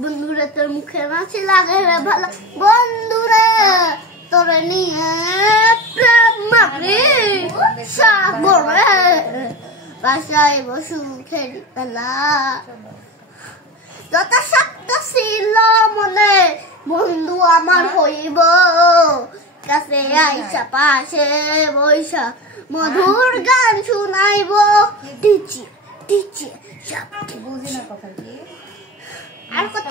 বন্ধুরে তোর মুখে নাচি লাগে রে ভালো বন্ধুরে তোরে নিয়ে সাগরে বাসায় বসু খেলি খেলা যত শক্ত ছিল মনে বন্ধু আমার হইব কাছে আইসা পাশে বৈশা মধুর গান শুনাইব টিচি টিচি আর কত